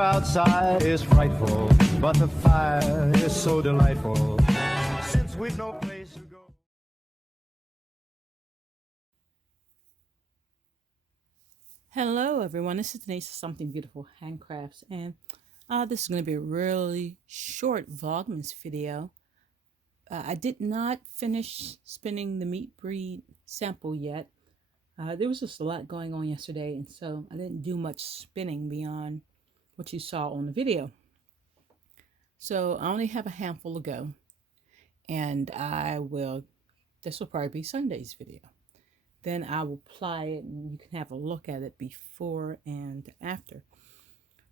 outside is frightful, but the fire is so delightful. Since we've no place to go. Hello everyone, this is Denise of Something Beautiful Handcrafts, and this is going to be a really short Vlogmas video. I did not finish spinning the meat breed sample yet. There was just a lot going on yesterday, and so I didn't do much spinning beyond what you saw on the video. So I only have a handful to go, and this will probably be Sunday's video. Then I will apply it and you can have a look at it before and after.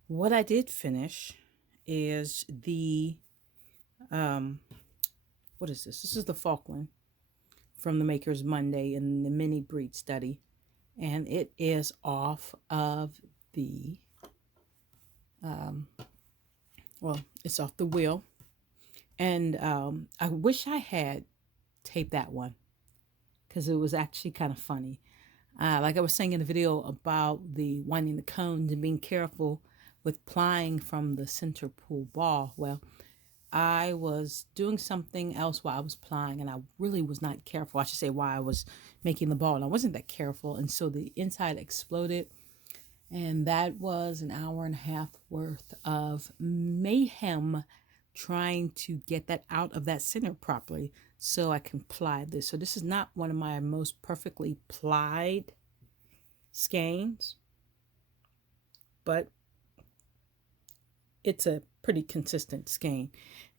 What I did finish is the, what is this? This is the Falkland from the Maker's Monday in the mini breed study. And it is off of the, it's off the wheel. And I wish I had taped that one, because it was actually kind of funny. Like I was saying in the video about the winding the cones and being careful with plying from the center pull ball. Well, I was doing something else while I was plying, and I really was not careful. I should say while I was making the ball, and I wasn't that careful, and so the inside exploded. And that was an hour and a half worth of mayhem trying to get that out of that center properly so I can ply this. So this is not one of my most perfectly plied skeins, but it's a pretty consistent skein,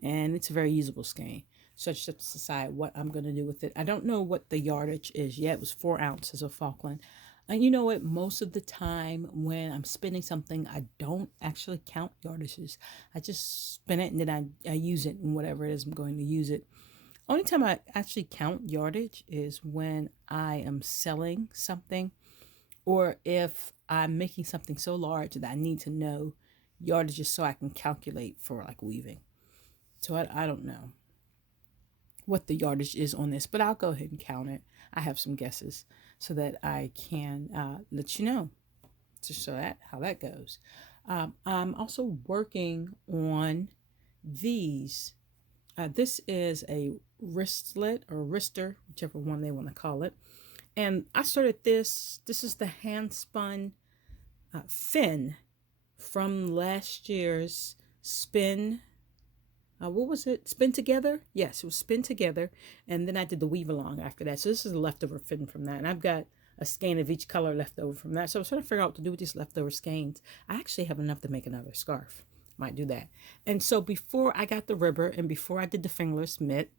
and it's a very usable skein. So I just have to decide what I'm going to do with it. I don't know what the yardage is yet. It was 4 ounces of Falkland. And you know what? Most of the time when I'm spinning something, I don't actually count yardages. I just spin it and then I use it in whatever it is I'm going to use it. Only time I actually count yardage is when I am selling something, or if I'm making something so large that I need to know yardages so I can calculate for like weaving. So I don't know what the yardage is on this, but I'll go ahead and count it. I have some guesses so that I can let you know, just so that how that goes. I'm also working on these. This is a wristlet or wrister, whichever one they want to call it. And I started this. This is the Handspun fin from last year's spin. What was it? Spin Together? Yes, it was Spin Together. And then I did the weave along after that. So this is a leftover fin from that. And I've got a skein of each color left over from that. So I was trying to figure out what to do with these leftover skeins. I actually have enough to make another scarf. Might do that. And so before I got the ribber and before I did the fingerless mitt,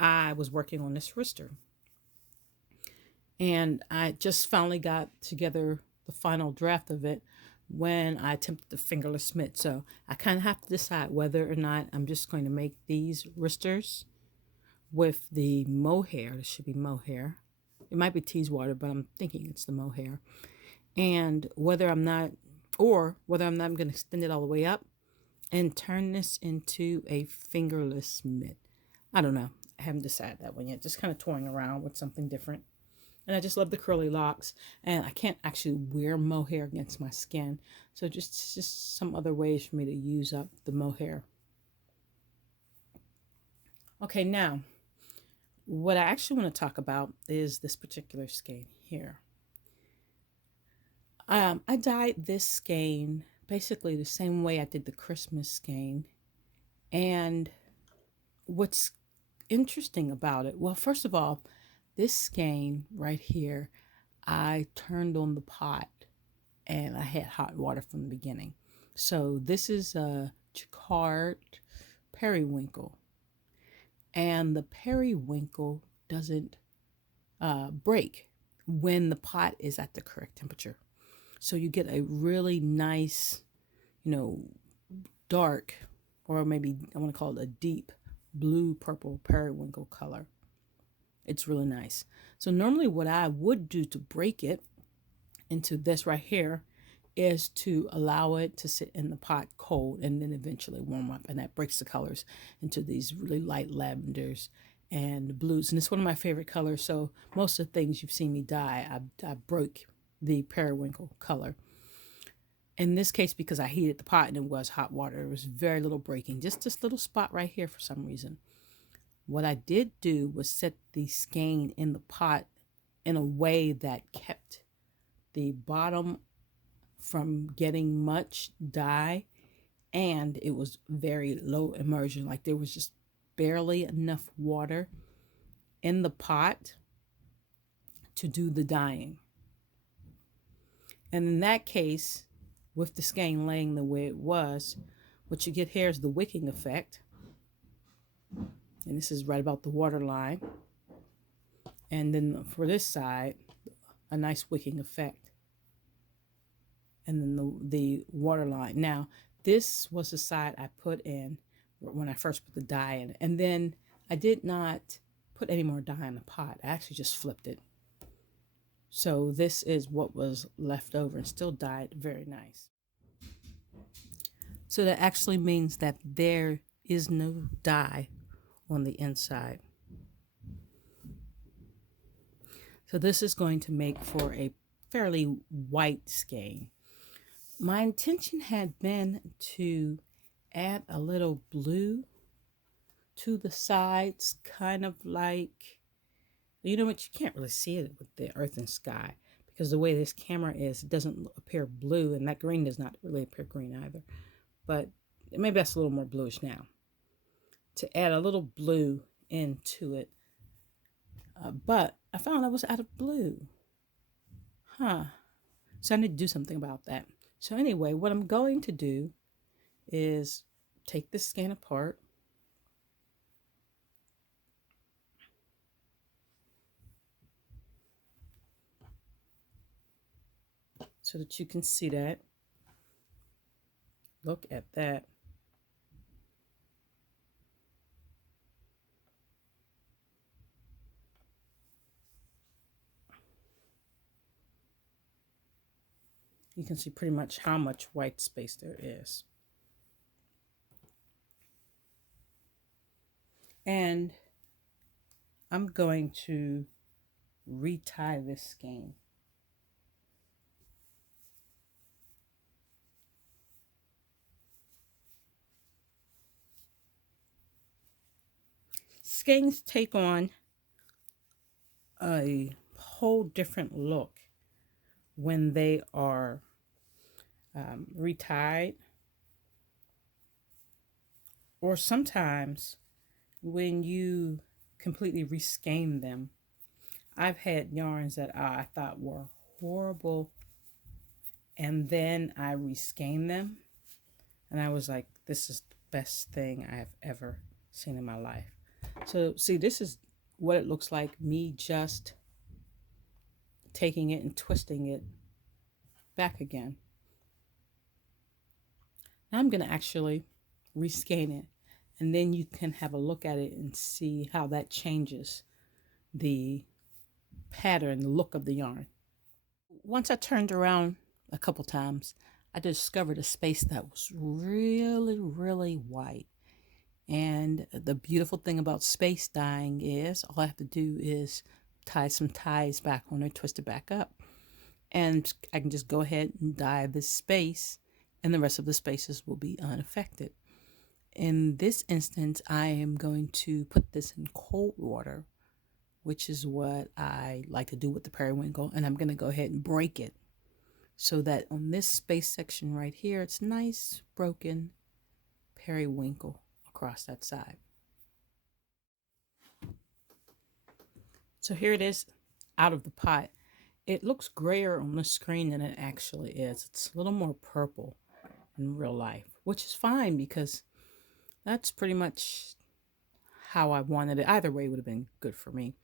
I was working on this wrister. And I just finally got together the final draft of it when I attempted the fingerless mitt. So I kind of have to decide whether or not I'm just going to make these wristers with the mohair. This should be mohair. It might be Teeswater, but I'm thinking it's the mohair. And whether I'm not going to extend it all the way up and turn this into a fingerless mitt. I don't know. I haven't decided that one yet. Just kind of toying around with something different. And I just love the curly locks, and I can't actually wear mohair against my skin. So just some other ways for me to use up the mohair. Okay, now, what I actually want to talk about is this particular skein here. I dyed this skein basically the same way I did the Christmas skein. And what's interesting about it, well, first of all, this skein right here, I turned on the pot and I had hot water from the beginning. So this is a jacquard periwinkle. And the periwinkle doesn't break when the pot is at the correct temperature. So you get a really nice, dark, or maybe I want to call it a deep blue purple periwinkle color. It's really nice. So normally what I would do to break it into this right here is to allow it to sit in the pot cold and then eventually warm up. And that breaks the colors into these really light lavenders and blues. And it's one of my favorite colors. So most of the things you've seen me dye, I broke the periwinkle color. In this case, because I heated the pot and it was hot water, there was very little breaking, just this little spot right here for some reason. What I did do was set the skein in the pot in a way that kept the bottom from getting much dye, and it was very low immersion. Like there was just barely enough water in the pot to do the dyeing. And in that case, with the skein laying the way it was, what you get here is the wicking effect. And this is right about the water line. And then for this side, a nice wicking effect. And then the water line. Now, this was the side I put in when I first put the dye in. And then I did not put any more dye in the pot. I actually just flipped it. So this is what was left over and still dyed very nice. So that actually means that there is no dye on the inside. So this is going to make for a fairly white skein. My intention had been to add a little blue to the sides, kind of like, you know what, you can't really see it with the earth and sky because the way this camera is, it doesn't appear blue, and that green does not really appear green either. But maybe that's a little more bluish now. To add a little blue into it. But I found I was out of blue. So I need to do something about that. So anyway, what I'm going to do is take this skein apart. So that you can see that. Look at that. You can see pretty much how much white space there is. And I'm going to retie this skein. Skeins take on a whole different look when they are retied, or sometimes when you completely reskein them. I've had yarns that I thought were horrible, and then I reskein them, and I was like, this is the best thing I've ever seen in my life. So see, this is what it looks like, me just taking it and twisting it back again. Now I'm going to actually reskein it, and then you can have a look at it and see how that changes the pattern, the look of the yarn. Once I turned around a couple times, I discovered a space that was really, really white. And the beautiful thing about space dyeing is all I have to do is tie some ties back on it, twist it back up, and I can just go ahead and dye this space, and the rest of the spaces will be unaffected. In this instance, I am going to put this in cold water, which is what I like to do with the periwinkle, and I'm going to go ahead and break it so that on this space section right here, it's nice broken periwinkle across that side. So here it is out of the pot. It looks grayer on the screen than it actually is. It's a little more purple in real life, which is fine because that's pretty much how I wanted it. Either way would have been good for me.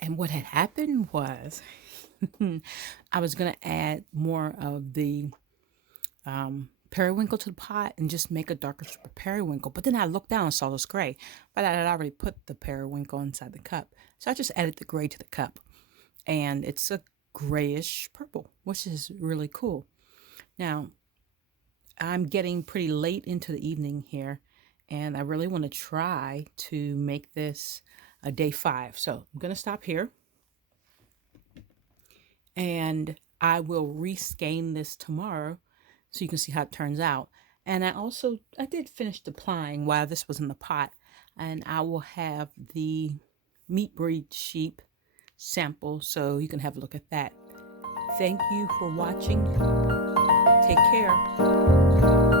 And what had happened was I was going to add more of the periwinkle to the pot and just make a darker strip of periwinkle. But then I looked down and saw this gray, but I had already put the periwinkle inside the cup. So I just added the gray to the cup, and it's a grayish purple, which is really cool. Now, I'm getting pretty late into the evening here, and I really want to try to make this a day 5. So I'm going to stop here, and I will reskein this tomorrow so you can see how it turns out. And I did finish deploying while this was in the pot, and I will have the meat breed sheep sample so you can have a look at that. Thank you for watching. Take care.